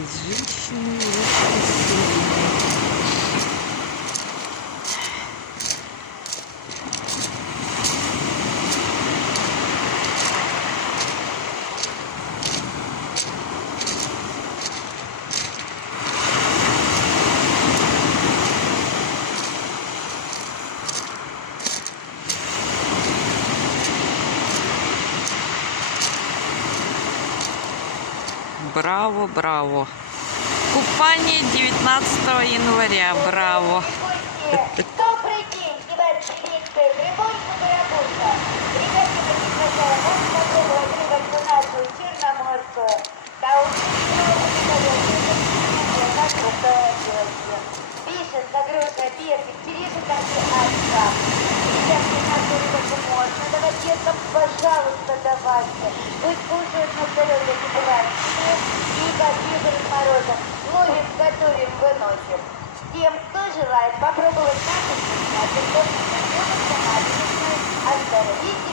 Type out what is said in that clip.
с женщиной русской семьи. Браво, браво. Купание 19 января. Браво. Добрый день, Иван-Чилинская, Грибочка, Барабуша. Приходите сначала, можно попробовать рыбочку нашу, черноморскую. Пишет, загрузка, персик, черешенка и альфа. Ребятки, нашу рыбочку можно давать деткам, пожалуйста, давайте. Пусть кушают на здоровье, не бывает. И как ветер с морозом. Ловим, готовим, выносим. Тем, кто желает попробовать наши вкусняшки, то оздоровите